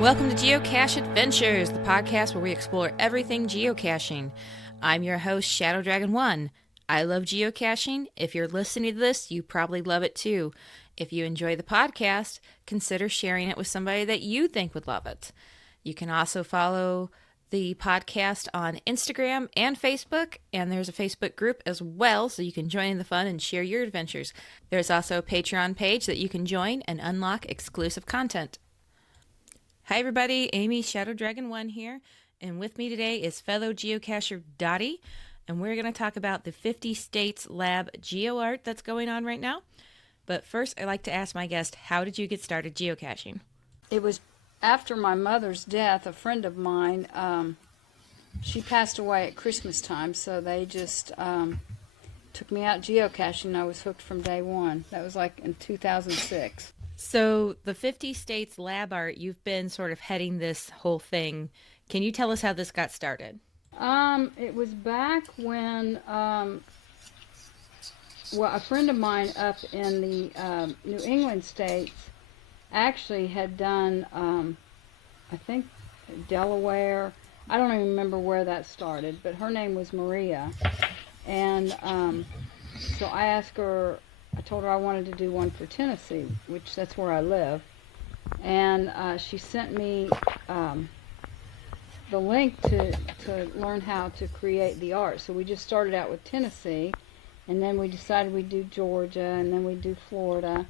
Welcome to Geocache Adventures, the podcast where we explore everything geocaching. I'm your host, Shadow Dragon 1. I love geocaching. If you're listening to this, you probably love it too. If you enjoy the podcast, consider sharing it with somebody that you think would love it. You can also follow the podcast on Instagram and Facebook, and there's a Facebook group as well, so you can join in the fun and share your adventures. There's also a Patreon page that you can join and unlock exclusive content. Hi everybody, Amy Shadow Dragon 1 here, and with me today is fellow geocacher Dottie, and we're going to talk about the 50 States Lab Geo-art that's going on right now. But first, I'd like to ask my guest, how did you get started geocaching? It was after my mother's death. A friend of mine, she passed away at Christmas time, so they just took me out geocaching. I was hooked from day one. That was like in 2006. So the 50 States Lab Art, you've been sort of heading this whole thing. Can you tell us how this got started? It was back when, a friend of mine up in the New England states actually had done, I think, Delaware. I don't even remember where that started, but her name was Maria. And so I asked her, I told her I wanted to do one for Tennessee, which that's where I live. And she sent me the link to learn how to create the art. So we just started out with Tennessee, and then we decided we'd do Georgia, and then we'd do Florida.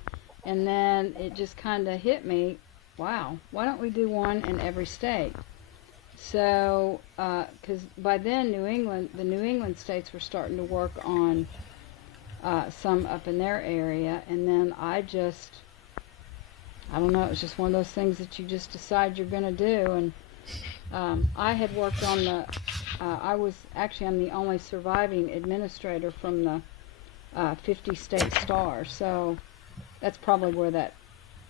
And then it just kind of hit me, wow, why don't we do one in every state? So, because by then the New England states were starting to work on some up in their area, and then I don't know, it was just one of those things that you just decide you're going to do. And I had worked on I'm the only surviving administrator from the 50 State Star, so that's probably where that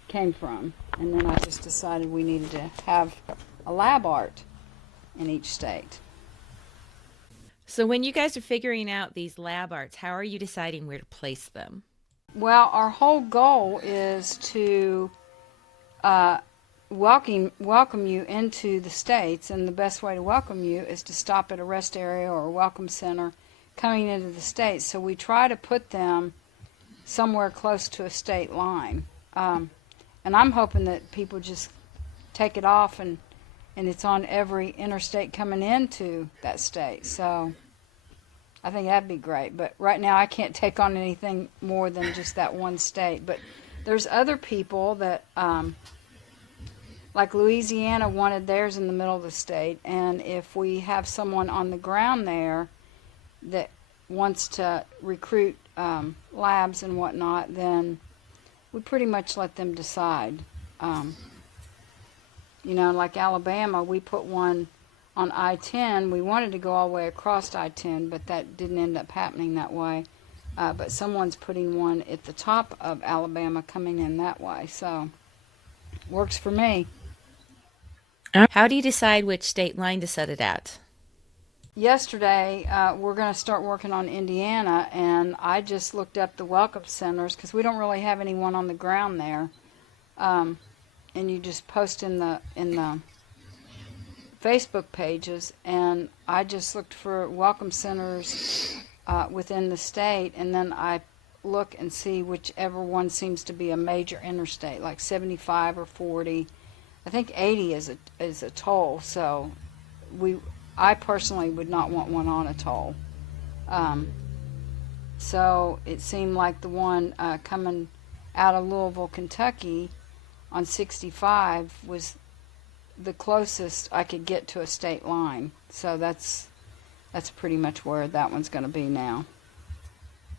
came from. And then I just decided we needed to have a lab art in each state. So when you guys are figuring out these lab arts, how are you deciding where to place them? Well, our whole goal is to welcome you into the states, and the best way to welcome you is to stop at a rest area or a welcome center coming into the states. So we try to put them somewhere close to a state line, and I'm hoping that people just take it off and it's on every interstate coming into that state. So I think that'd be great. But right now I can't take on anything more than just that one state. But there's other people that, like Louisiana wanted theirs in the middle of the state. And if we have someone on the ground there that wants to recruit labs and whatnot, then we pretty much let them decide. Like Alabama, we put one on I-10. We wanted to go all the way across I-10, but that didn't end up happening that way. But someone's putting one at the top of Alabama coming in that way. So, works for me. How do you decide which state line to set it at? Yesterday, we're going to start working on Indiana, and I just looked up the welcome centers because we don't really have anyone on the ground there. And you just post in the Facebook pages, and I just looked for welcome centers within the state, and then I look and see whichever one seems to be a major interstate, like 75 or 40. I think 80 is a toll, so I personally would not want one on a toll. So it seemed like the one coming out of Louisville, Kentucky on 65 was the closest I could get to a state line. So that's pretty much where that one's going to be now.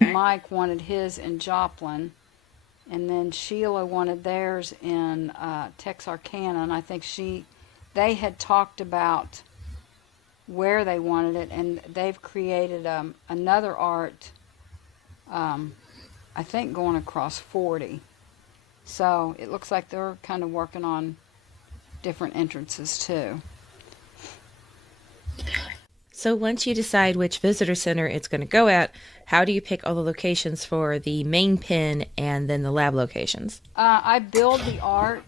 Mike wanted his in Joplin, and then Sheila wanted theirs in Texarkana, and I think they had talked about where they wanted it, and they've created another art, I think going across 40. So it looks like they're kind of working on different entrances too. So once you decide which visitor center it's going to go at, how do you pick all the locations for the main pin and then the lab locations? I build the art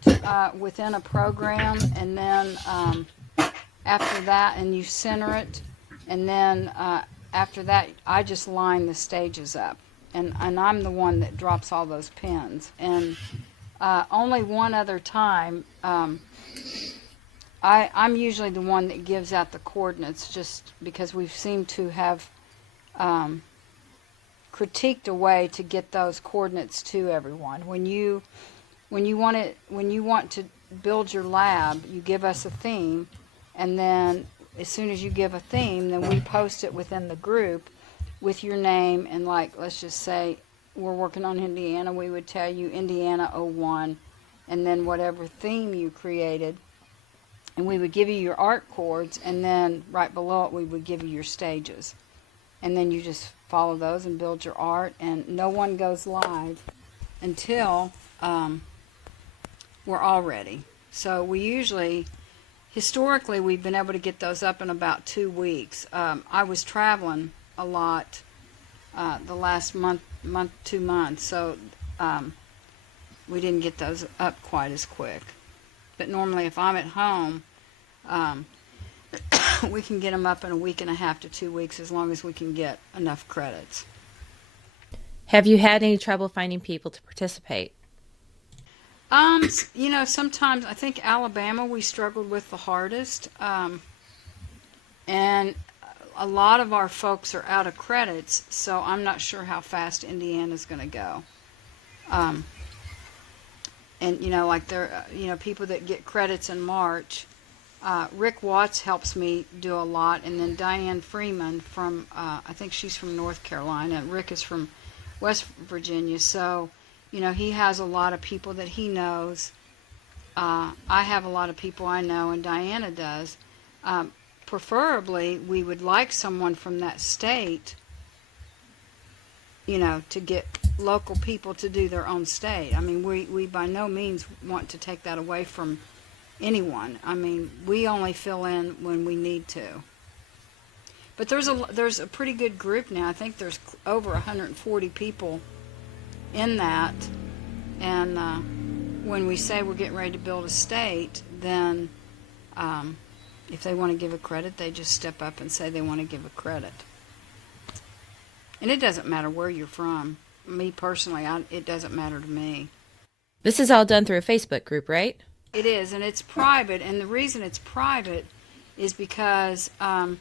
within a program, and then after that, and you center it, and then after that, I just line the stages up, and I'm the one that drops all those pins. And only one other time, I'm usually the one that gives out the coordinates, just because we seem to have critiqued a way to get those coordinates to everyone. When you want to build your lab, you give us a theme, and then as soon as you give a theme, then we post it within the group with your name, and like, let's just say we're working on Indiana, we would tell you Indiana 01, and then whatever theme you created, and we would give you your art chords, and then right below it we would give you your stages, and then you just follow those and build your art. And no one goes live until we're all ready. So we usually, historically, we've been able to get those up in about 2 weeks. I was traveling a lot the last month, 2 months, so we didn't get those up quite as quick. But normally if I'm at home, we can get them up in a week and a half to 2 weeks, as long as we can get enough credits. Have you had any trouble finding people to participate? Sometimes I think Alabama we struggled with the hardest, and a lot of our folks are out of credits, so I'm not sure how fast Indiana's going to go. And like there, people that get credits in March. Rick Watts helps me do a lot, and then Diane Freeman from, I think she's from North Carolina. Rick is from West Virginia, so he has a lot of people that he knows. I have a lot of people I know, and Diana does. Preferably, we would like someone from that state, to get local people to do their own state. I mean, we by no means want to take that away from anyone. I mean, we only fill in when we need to. But there's a pretty good group now. I think there's over 140 people in that, and when we say we're getting ready to build a state, then if they want to give a credit, they just step up and say they want to give a credit. And it doesn't matter where you're from. Me personally, it doesn't matter to me. This is all done through a Facebook group, right? It is, and it's private, and the reason it's private is because I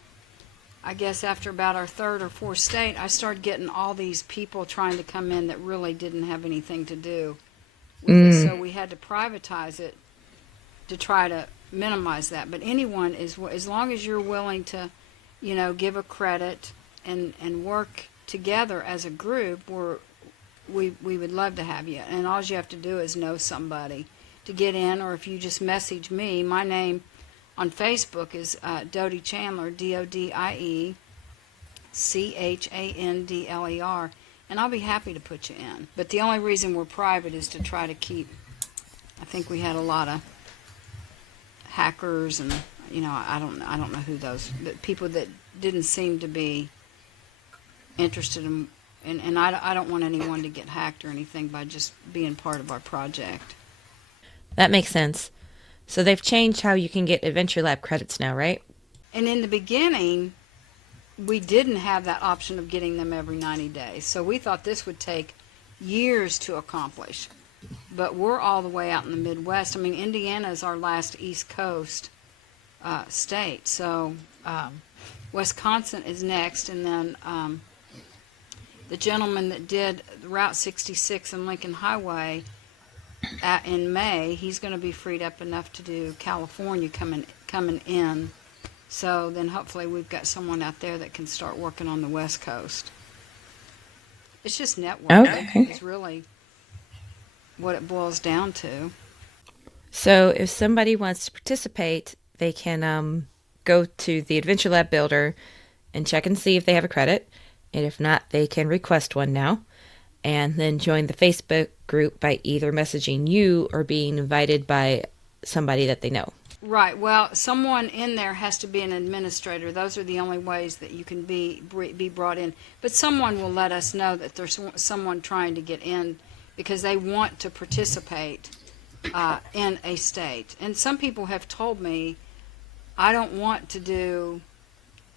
guess after about our third or fourth state, I started getting all these people trying to come in that really didn't have anything to do with it, so we had to privatize it to try to minimize that. But anyone is, as long as you're willing to, give a credit and work together as a group, we would love to have you. And all you have to do is know somebody to get in, or if you just message me, my name on Facebook is Dodie Chandler, Dodie Chandler, and I'll be happy to put you in. But the only reason we're private is to try to keep, I think we had a lot of hackers and, I don't know who those, but people that didn't seem to be interested in, and I don't want anyone to get hacked or anything by just being part of our project. That makes sense. So they've changed how you can get Adventure Lab credits now, right? And in the beginning, we didn't have that option of getting them every 90 days. So we thought this would take years to accomplish. But we're all the way out in the Midwest. I mean, Indiana is our last East Coast state. So Wisconsin is next, and then the gentleman that did Route 66 and Lincoln Highway in May, he's going to be freed up enough to do California coming in. So then hopefully we've got someone out there that can start working on the West Coast. It's just networking. Okay. It's really what it boils down to. So if somebody wants to participate, they can go to the Adventure Lab Builder and check and see if they have a credit. And if not, they can request one now. And then join the Facebook group by either messaging you or being invited by somebody that they know. Right. Well, someone in there has to be an administrator. Those are the only ways that you can be brought in. But someone will let us know that there's someone trying to get in because they want to participate in a state. And some people have told me, I don't want to do,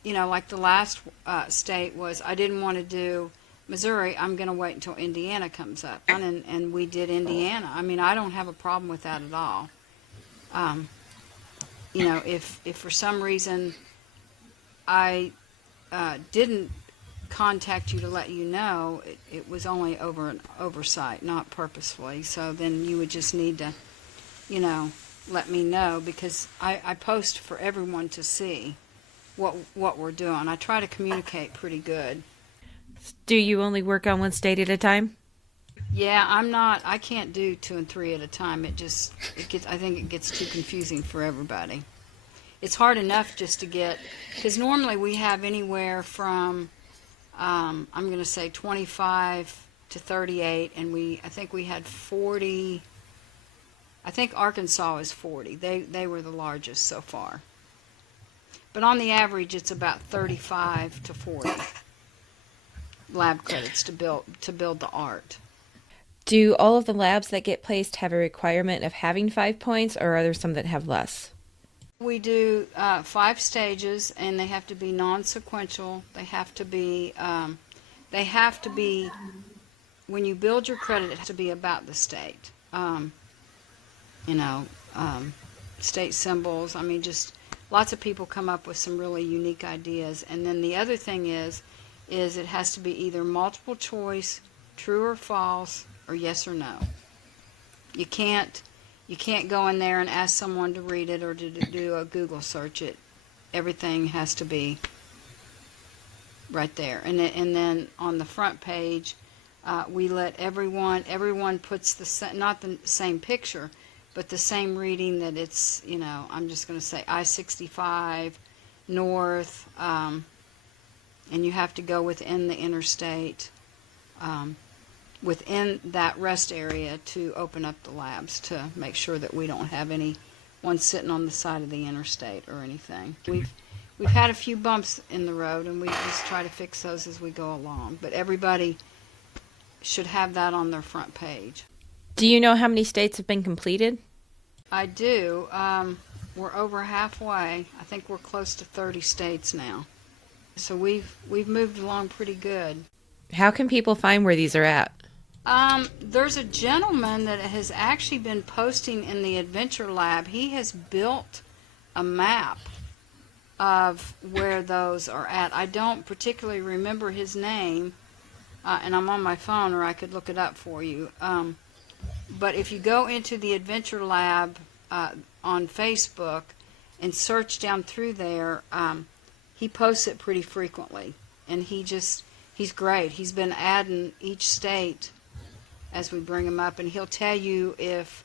like the last state was, I didn't want to do Missouri. I'm going to wait until Indiana comes up. And we did Indiana. I mean, I don't have a problem with that at all. If for some reason I didn't contact you to let you know, it was only over an oversight, not purposefully. So then you would just need to, let me know, because I post for everyone to see what we're doing. I try to communicate pretty good. Do you only work on one state at a time? Yeah, I can't do 2 and 3 at a time. I think it gets too confusing for everybody. It's hard enough just to get, because normally we have anywhere from, I'm going to say 25 to 38, and I think we had 40. I think Arkansas is 40. They were the largest so far. But on the average, it's about 35 to 40 lab credits to build the art. Do all of the labs that get placed have a requirement of having 5 points, or are there some that have less? We do 5 stages, and they have to be non-sequential. They have to be, when you build your credit, it has to be about the state. State symbols. I mean, just lots of people come up with some really unique ideas. And then the other thing is it has to be either multiple choice, true or false, or yes or no. You can't go in there and ask someone to read it or to do a Google search. Everything has to be right there. And then on the front page, we let everyone puts not the same picture, but the same reading that it's, I'm just going to say I-65 north, and you have to go within the interstate, within that rest area to open up the labs to make sure that we don't have anyone sitting on the side of the interstate or anything. We've had a few bumps in the road, and we just try to fix those as we go along. But everybody should have that on their front page. Do you know how many states have been completed? I do. We're over halfway. I think we're close to 30 states now. So we've moved along pretty good. How can people find where these are at? There's a gentleman that has actually been posting in the Adventure Lab. He has built a map of where those are at. I don't particularly remember his name, and I'm on my phone, or I could look it up for you. But if you go into the Adventure Lab on Facebook and search down through there, he posts it pretty frequently. And he's great. He's been adding each state as we bring them up, and he'll tell you if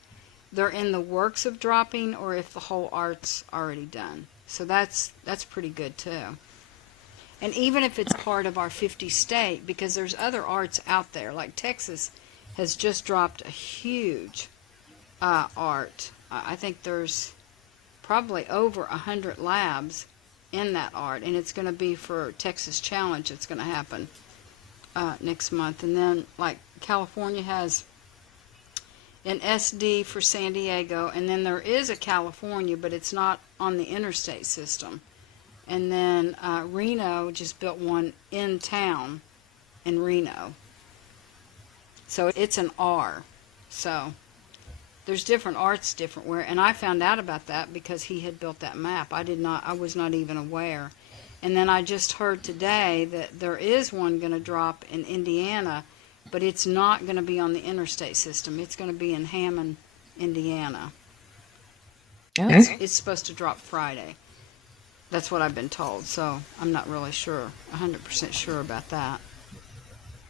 they're in the works of dropping or if the whole art's already done. So that's pretty good too. And even if it's part of our 50 state, because there's other arts out there, like Texas has just dropped a huge art. I think there's probably over 100 labs in that art, and it's going to be for Texas Challenge. It's going to happen next month. And then, like, California has an SD for San Diego, and then there is a California, but it's not on the interstate system. And then Reno just built one in town in Reno. So it's an R. So there's different arts different where, and I found out about that because he had built that map. I was not even aware. And then I just heard today that there is one going to drop in Indiana, but it's not going to be on the interstate system. It's going to be in Hammond, Indiana. Oh. It's supposed to drop Friday. That's what I've been told, so I'm not really sure, 100% sure about that.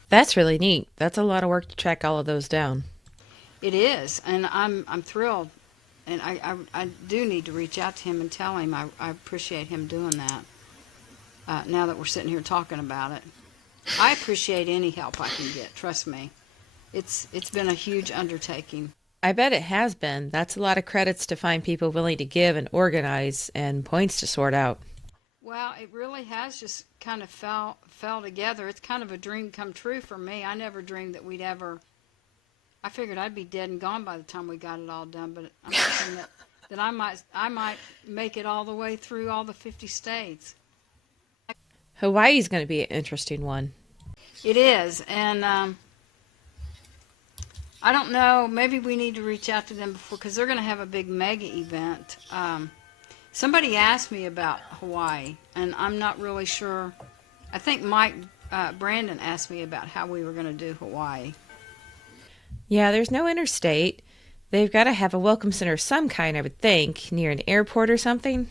That's really neat. That's a lot of work to track all of those down. It is, and I'm thrilled, and I do need to reach out to him and tell him I appreciate him doing that, now that we're sitting here talking about it. I appreciate any help I can get, trust me. It's been a huge undertaking. I bet it has been. That's a lot of credits to find people willing to give and organize and points to sort out. Well, it really has just kind of fell together. It's kind of a dream come true for me. I never dreamed that we'd ever. I figured I'd be dead and gone by the time we got it all done, but I'm thinking that I might make it all the way through all the 50 states. Hawaii's going to be an interesting one. It is, and I don't know. Maybe we need to reach out to them before, because they're going to have a big mega event. Somebody asked me about Hawaii, and I'm not really sure. I think Mike Brandon asked me about how we were going to do Hawaii. Yeah, there's no interstate. They've got to have a welcome center of some kind, I would think, near an airport or something.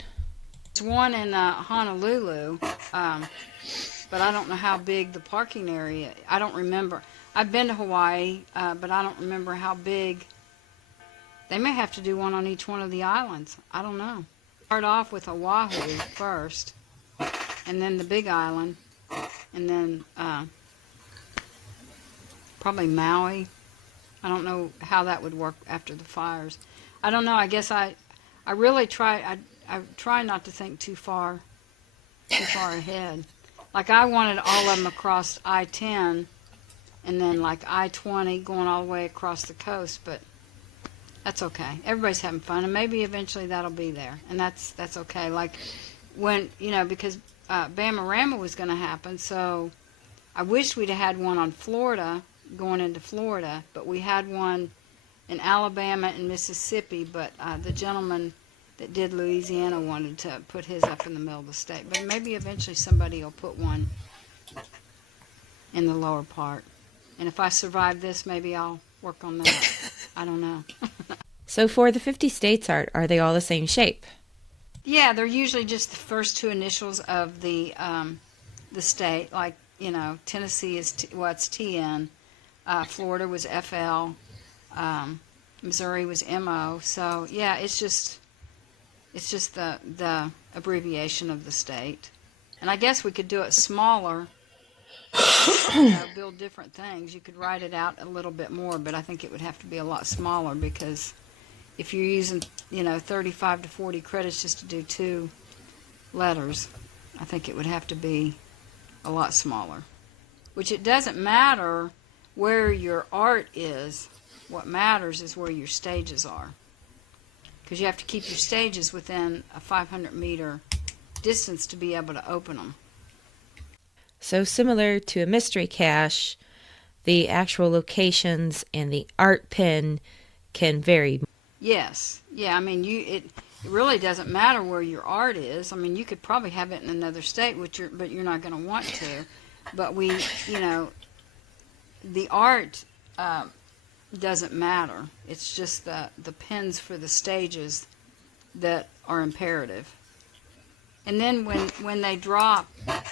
There's one in Honolulu, but I don't know how big the parking area. I don't remember. I've been to Hawaii, but I don't remember how big. They may have to do one on each one of the islands. I don't know. Start off with Oahu first, and then the Big Island, and then probably Maui. I don't know how that would work after the fires. I don't know. I guess I really try. I try not to think too far ahead. Like, I wanted all of them across I-10, and then like I-20 going all the way across the coast, but that's okay. Everybody's having fun, and maybe eventually that'll be there, and that's okay. Like, when, because Bamarama was going to happen, so I wish we'd have had one on Florida, going into Florida, but we had one in Alabama and Mississippi, but the gentleman that did Louisiana wanted to put his up in the middle of the state. But maybe eventually somebody will put one in the lower part. And if I survive this, maybe I'll work on that. I don't know. So for the 50 states art, are they all the same shape? Yeah, they're usually just the first two initials of the state. Like, Tennessee is, it's TN. Florida was FL. Missouri was MO. So, yeah, it's just the abbreviation of the state. And I guess we could do it smaller, build different things. You could write it out a little bit more, but I think it would have to be a lot smaller, because if you're using, 35 to 40 credits just to do 2 letters, I think it would have to be a lot smaller. Which, it doesn't matter where your art is. What matters is where your stages are. Because you have to keep your stages within a 500-meter distance to be able to open them. So similar to a mystery cache, the actual locations and the art pin can vary. Yes. Yeah, I mean, it really doesn't matter where your art is. I mean, you could probably have it in another state, but you're not going to want to. But the art doesn't matter. It's just the pins for the stages that are imperative. And then when they drop,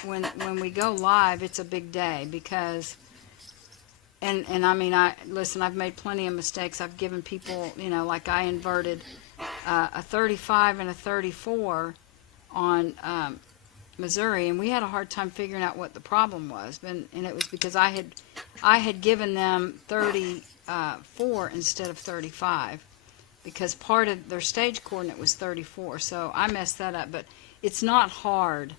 when we go live, it's a big day, because and I mean, I've made plenty of mistakes. I've given people, like, I inverted a 35 and a 34 on Missouri, and we had a hard time figuring out what the problem was. And it was because I had given them 34 instead of 35, because part of their stage coordinate was 34. So I messed that up. But it's not hard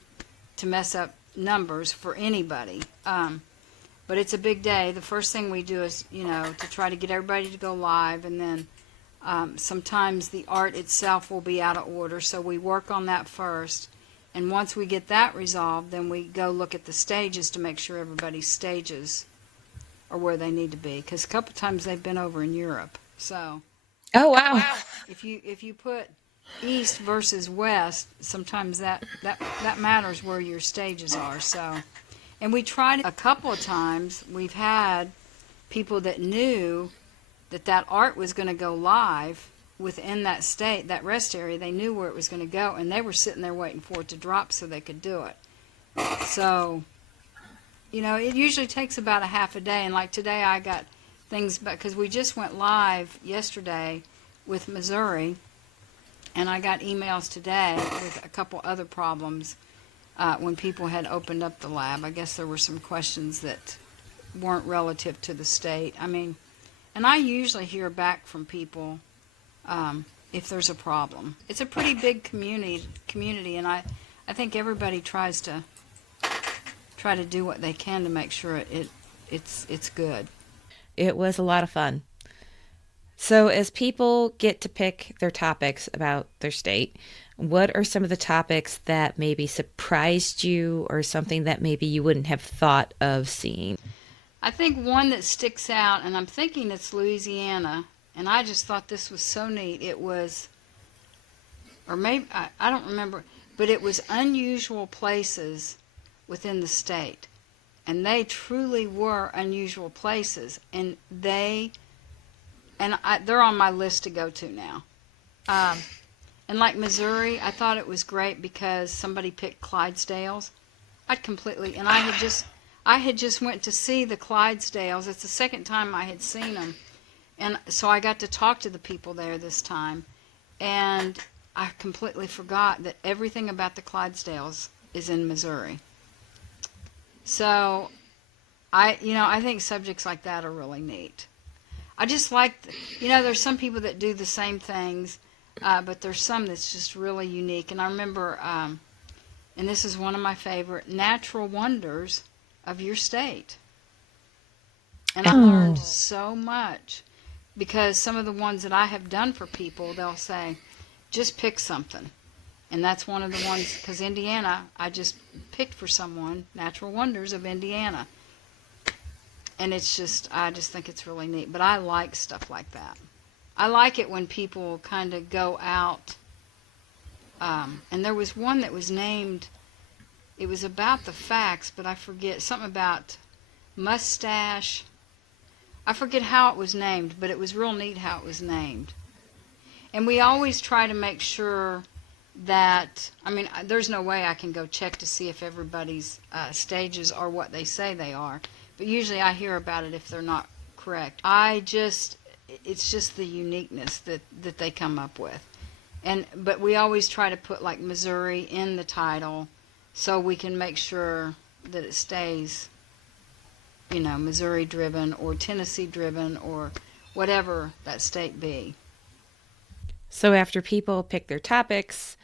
to mess up numbers for anybody. But it's a big day. The first thing we do is, to try to get everybody to go live, and then sometimes the art itself will be out of order, so we work on that first. And once we get that resolved, then we go look at the stages to make sure everybody's stages are where they need to be. Because a couple times they've been over in Europe. So, Oh, wow. if you put east versus west, sometimes that matters where your stages are. So, and we tried a couple of times. We've had people that knew that art was going to go live within that state, that rest area. They knew where it was going to go, and they were sitting there waiting for it to drop so they could do it. So, it usually takes about a half a day. And like today, I got things, because we just went live yesterday with Missouri, and I got emails today with a couple other problems when people had opened up the lab. I guess there were some questions that weren't relative to the state. I mean, And I usually hear back from people if there's a problem. It's a pretty big community, and I think everybody tries to do what they can to make sure it's good. It was a lot of fun. So, as people get to pick their topics about their state, what are some of the topics that maybe surprised you or something that maybe you wouldn't have thought of seeing? I think one that sticks out, and I'm thinking it's Louisiana, and I just thought this was so neat. It was, or maybe, I don't remember, but it was unusual places within the state. And they truly were unusual places. And they're on my list to go to now. And like Missouri, I thought it was great because somebody picked Clydesdales. And I had just went to see the Clydesdales. It's the second time I had seen them. And so I got to talk to the people there this time. And I completely forgot that everything about the Clydesdales is in Missouri. So I think subjects like that are really neat. I just like, there's some people that do the same things, but there's some that's just really unique. And I remember, and this is one of my favorite, natural wonders of your state. And I learned so much because some of the ones that I have done for people, they'll say, just pick something. And that's one of the ones, because Indiana, I just picked for someone, Natural Wonders of Indiana. And I just think it's really neat. But I like stuff like that. I like it when people kind of go out. And there was one that was named, it was about the facts, but I forget, something about mustache. I forget how it was named, but it was real neat how it was named. And we always try to make sure that, there's no way I can go check to see if everybody's stages are what they say they are. But usually I hear about it if they're not correct. It's just the uniqueness that they come up with. But we always try to put like Missouri in the title so we can make sure that it stays, Missouri driven or Tennessee driven or whatever that state be. So after people pick their topics,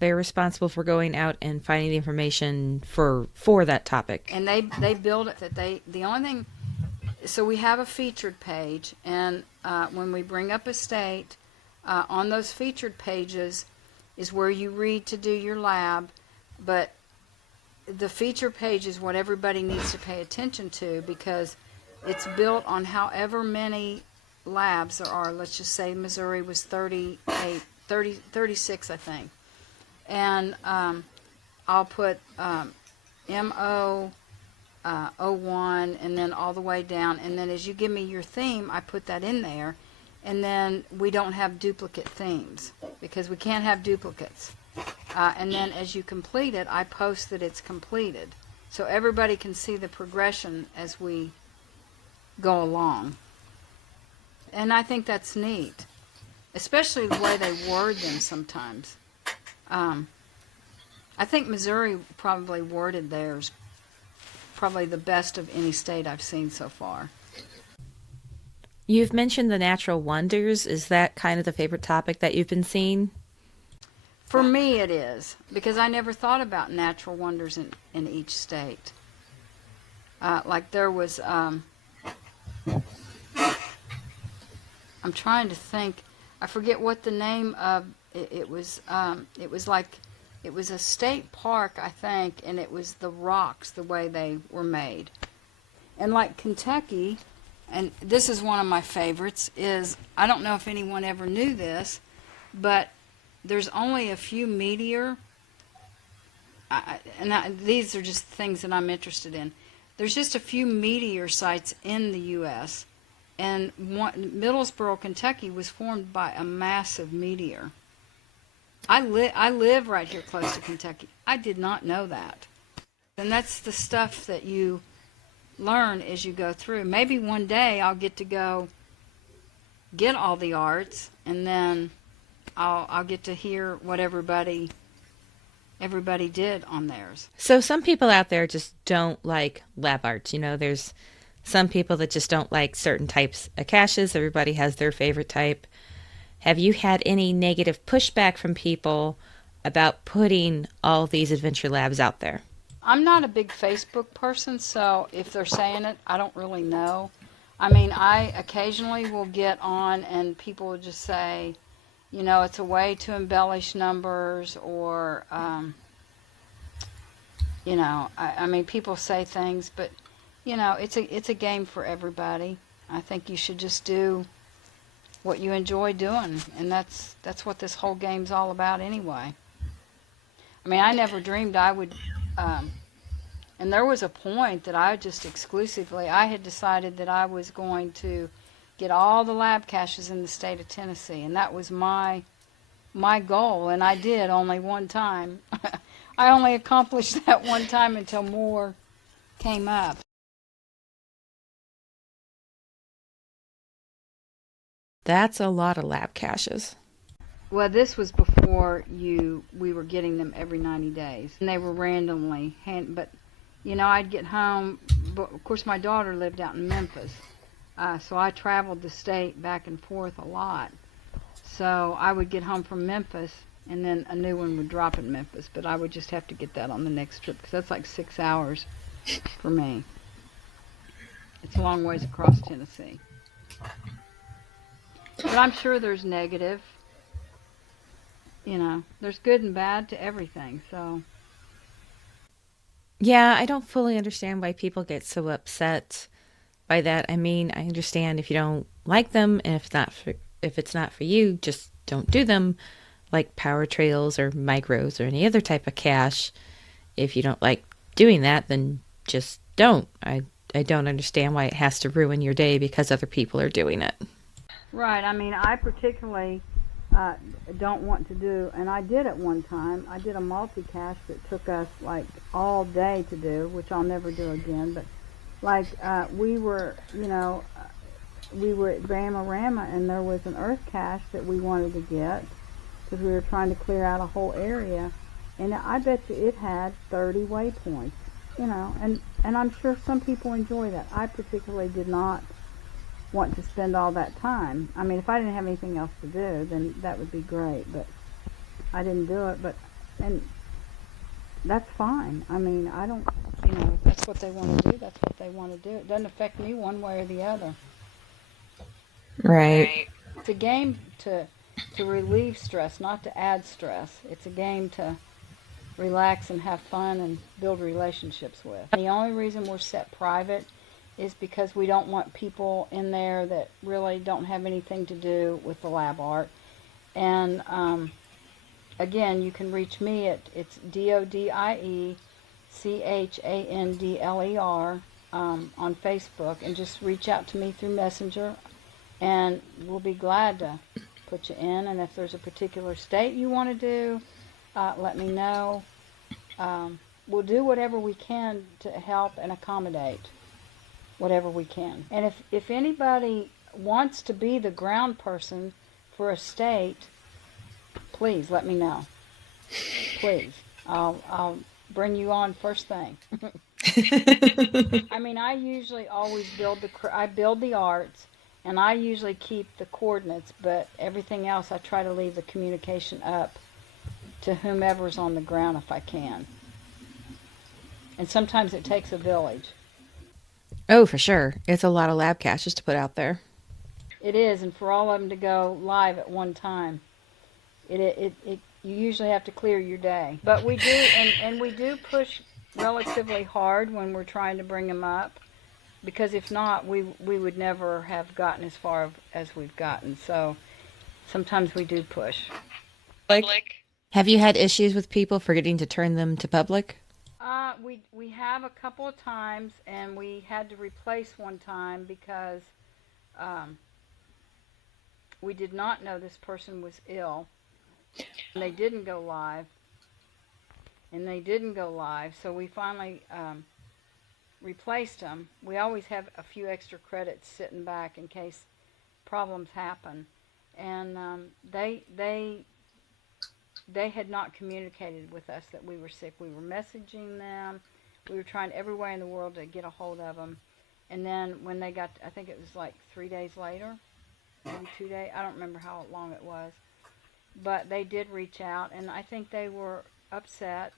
they're responsible for going out and finding the information for that topic. And they build it the only thing, so we have a featured page, and when we bring up a state, on those featured pages is where you read to do your lab, but the feature page is what everybody needs to pay attention to because it's built on however many labs there are. Let's just say Missouri was 36, I think. And I'll put MO 01 and then all the way down. And then as you give me your theme, I put that in there. And then we don't have duplicate themes because we can't have duplicates. And then as you complete it, I post that it's completed. So everybody can see the progression as we go along. And I think that's neat, especially the way they word them sometimes. I think Missouri probably worded theirs probably the best of any state I've seen so far. You've mentioned the natural wonders. Is that kind of the favorite topic that you've been seeing? For me it is, because I never thought about natural wonders in each state. Like there was, I'm trying to think, I forget what the name of it was. It was a state park, I think, and it was the rocks, the way they were made. And like Kentucky, and this is one of my favorites, is, I don't know if anyone ever knew this, but there's only a few meteor, these are just things that I'm interested in. There's just a few meteor sites in the U.S., and Middlesboro, Kentucky was formed by a massive meteor. I live right here close to Kentucky. I did not know that. And that's the stuff that you learn as you go through. Maybe one day I'll get to go get all the arts, and then I'll get to hear what everybody did on theirs. So some people out there just don't like lab arts. There's some people that just don't like certain types of caches. Everybody has their favorite type. Have you had any negative pushback from people about putting all these adventure labs out there? I'm not a big Facebook person, so if they're saying it, I don't really know. I mean, I occasionally will get on and people will just say, you know, it's a way to embellish numbers, or, you know, I mean, people say things, but, you know, it's a game for everybody. I think you should just do what you enjoy doing, and that's what this whole game's all about anyway. I mean, I never dreamed I would, um, and there was a point that I had decided that I was going to get all the lab caches in the state of Tennessee, and that was my goal, and I did only one time. I only accomplished that one time until more came up. That's a lot of lab caches. Well, this was before we were getting them every 90 days, and they were randomly but you know, I'd get home, but of course my daughter lived out in Memphis, so I traveled the state back and forth a lot. So I would get home from Memphis, and then a new one would drop in Memphis, but I would just have to get that on the next trip, because that's like 6 hours for me. It's a long ways across Tennessee. But I'm sure there's negative. You know, there's good and bad to everything, so. Yeah, I don't fully understand why people get so upset by that. I mean, I understand if you don't like them, and if it's not for you, just don't do them. Like power trails or micros or any other type of cache. If you don't like doing that, then just don't. I don't understand why it has to ruin your day because other people are doing it. Right, I mean, I particularly uh, don't want to do, and I did at one time, I did a multi-cache that took us like all day to do, which I'll never do again, but like we were, you know, we were at Bamarama, and there was an earth cache that we wanted to get because we were trying to clear out a whole area, and I bet you it had 30 waypoints, you know, and I'm sure some people enjoy that. I particularly did not want to spend all that time. I mean, if I didn't have anything else to do, then that would be great, but I didn't do it, and that's fine. I mean, I don't, you know, if that's what they want to do, that's what they want to do. It doesn't affect me one way or the other. Right. Right. It's a game to relieve stress, not to add stress. It's a game to relax and have fun and build relationships with. The only reason we're set private is because we don't want people in there that really don't have anything to do with the lab art. And again, you can reach me at it's DodieChandler on Facebook, and just reach out to me through Messenger, and we'll be glad to put you in. And if there's a particular state you want to do, let me know. We'll do whatever we can to help and accommodate whatever we can. And if anybody wants to be the ground person for a state, please let me know. Please. I'll bring you on first thing. I mean, I usually always build the arts, and I usually keep the coordinates, but everything else I try to leave the communication up to whomever's on the ground if I can. And sometimes it takes a village. Oh, for sure. It's a lot of lab caches to put out there. It is, and for all of them to go live at one time, you usually have to clear your day. But we do, and we do push relatively hard when we're trying to bring them up, because if not, we would never have gotten as far as we've gotten. So sometimes we do push. Have you had issues with people forgetting to turn them to public? We have a couple of times, and we had to replace one time because um, we did not know this person was ill, and they didn't go live, so we finally replaced them. We always have a few extra credits sitting back in case problems happen, and they had not communicated with us that we were sick. We were messaging them. We were trying every way in the world to get a hold of them, And then when they got, I think it was like 3 days later, maybe 2 days, I don't remember how long it was. But they did reach out, and I think they were upset,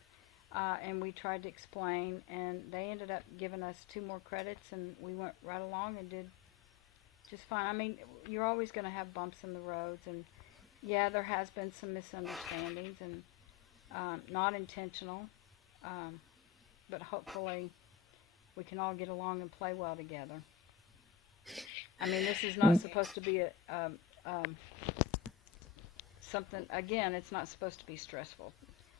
and we tried to explain, and they ended up giving us 2 more credits, and we went right along and did just fine. I mean, you're always going to have bumps in the roads, and yeah, there has been some misunderstandings, and not intentional, but hopefully we can all get along and play well together. I mean, this is not supposed to be something, again, it's not supposed to be stressful.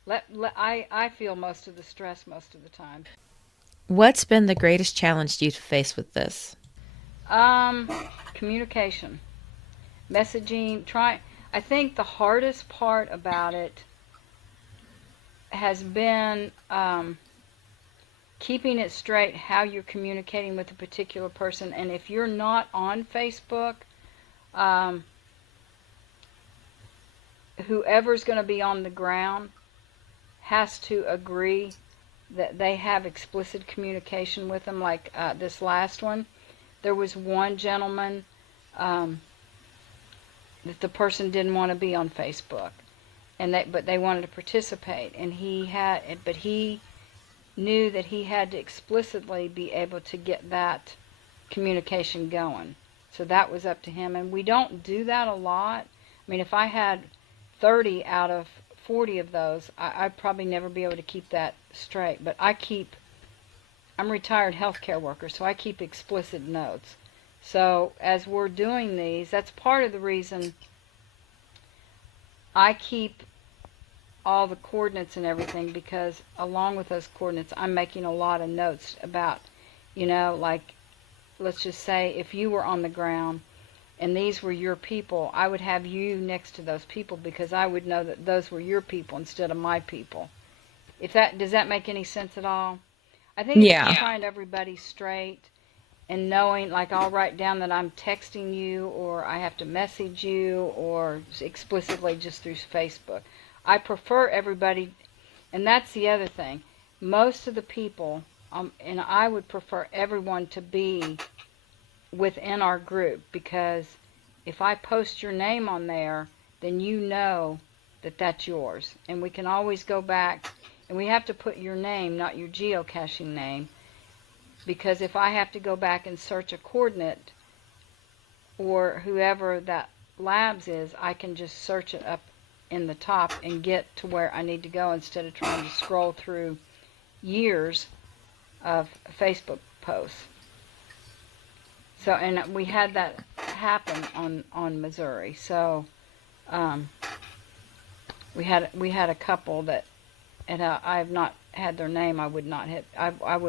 I feel most of the stress most of the time. What's been the greatest challenge you've faced with this? Communication. Messaging. I think the hardest part about it has been keeping it straight how you're communicating with a particular person. And if you're not on Facebook, whoever's going to be on the ground has to agree that they have explicit communication with them. Like this last one, there was one gentleman that the person didn't want to be on Facebook, but they wanted to participate, and he knew that he had to explicitly be able to get that communication going. So that was up to him, and we don't do that a lot. I mean, if I had 30 out of 40 of those, I'd probably never be able to keep that straight. But I'm a retired healthcare worker, so I keep explicit notes. So as we're doing these, that's part of the reason I keep all the coordinates and everything, because along with those coordinates, I'm making a lot of notes about, like, let's just say if you were on the ground and these were your people, I would have you next to those people because I would know that those were your people instead of my people. Does that make any sense at all? I think it's just trying everybody straight and knowing, like, I'll write down that I'm texting you, or I have to message you, or explicitly just through Facebook. I prefer everybody, and that's the other thing. Most of the people, and I would prefer everyone to be within our group, because if I post your name on there, then you know that that's yours. And we can always go back, and we have to put your name, not your geocaching name, because if I have to go back and search a coordinate, or whoever that labs is, I can just search it up in the top and get to where I need to go instead of trying to scroll through years of Facebook posts. So, and we had that happen on Missouri. So we had a couple that, and I have not had their name. I would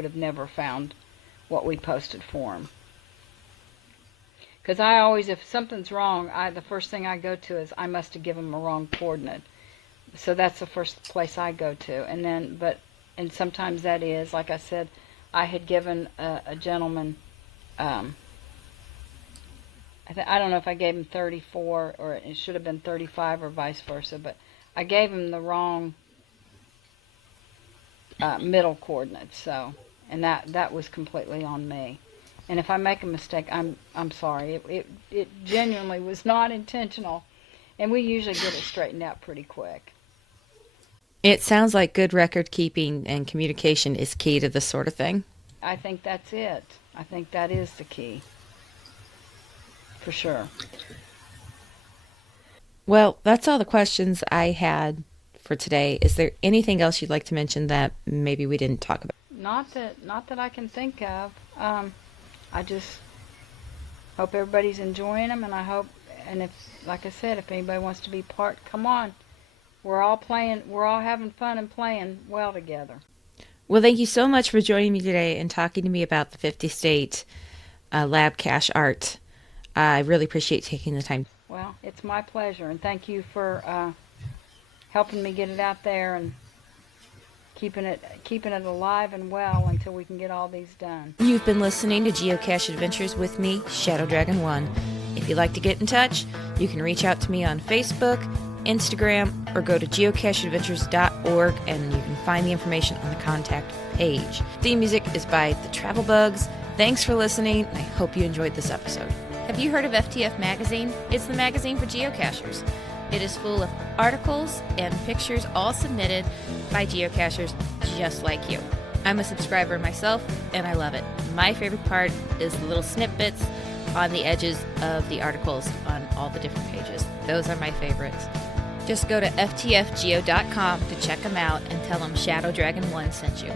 have never found what we posted for them. Because I always, if something's wrong, the first thing I go to is I must have given them a wrong coordinate. So that's the first place I go to. And then, and sometimes that is, like I said, I had given a gentleman, I don't know if I gave him 34 or it should have been 35 or vice versa, but I gave him the wrong middle coordinates. So, and that was completely on me. And if I make a mistake, I'm sorry. It genuinely was not intentional, and we usually get it straightened out pretty quick. It sounds like good record keeping and communication is key to this sort of thing. I think that's it. I think that is the key, for sure. Well, that's all the questions I had for today. Is there anything else you'd like to mention that maybe we didn't talk about? Not that I can think of. I just hope everybody's enjoying them, and I hope, and if, like I said, if anybody wants to be part, come on. We're all having fun and playing well together. Well, thank you so much for joining me today and talking to me about the 50 state lab cache art. I really appreciate taking the time. Well, it's my pleasure, and thank you for helping me get it out there and keeping it alive and well until we can get all these done. You've been listening to Geocache Adventures with me, Shadow Dragon 1. If you'd like to get in touch, you can reach out to me on Facebook, Instagram, or go to geocacheadventures.org and you can find the information on the contact page. Theme music is by The Travel Bugs, Thanks for listening. I hope you enjoyed this episode. Have you heard of FTF Magazine? It's the magazine for geocachers. It is full of articles and pictures, all submitted by geocachers just like you. I'm a subscriber myself, and I love it. My favorite part is the little snippets on the edges of the articles on all the different pages. Those are my favorites. Just go to ftfgeo.com to check them out and tell them Shadow Dragon 1 sent you.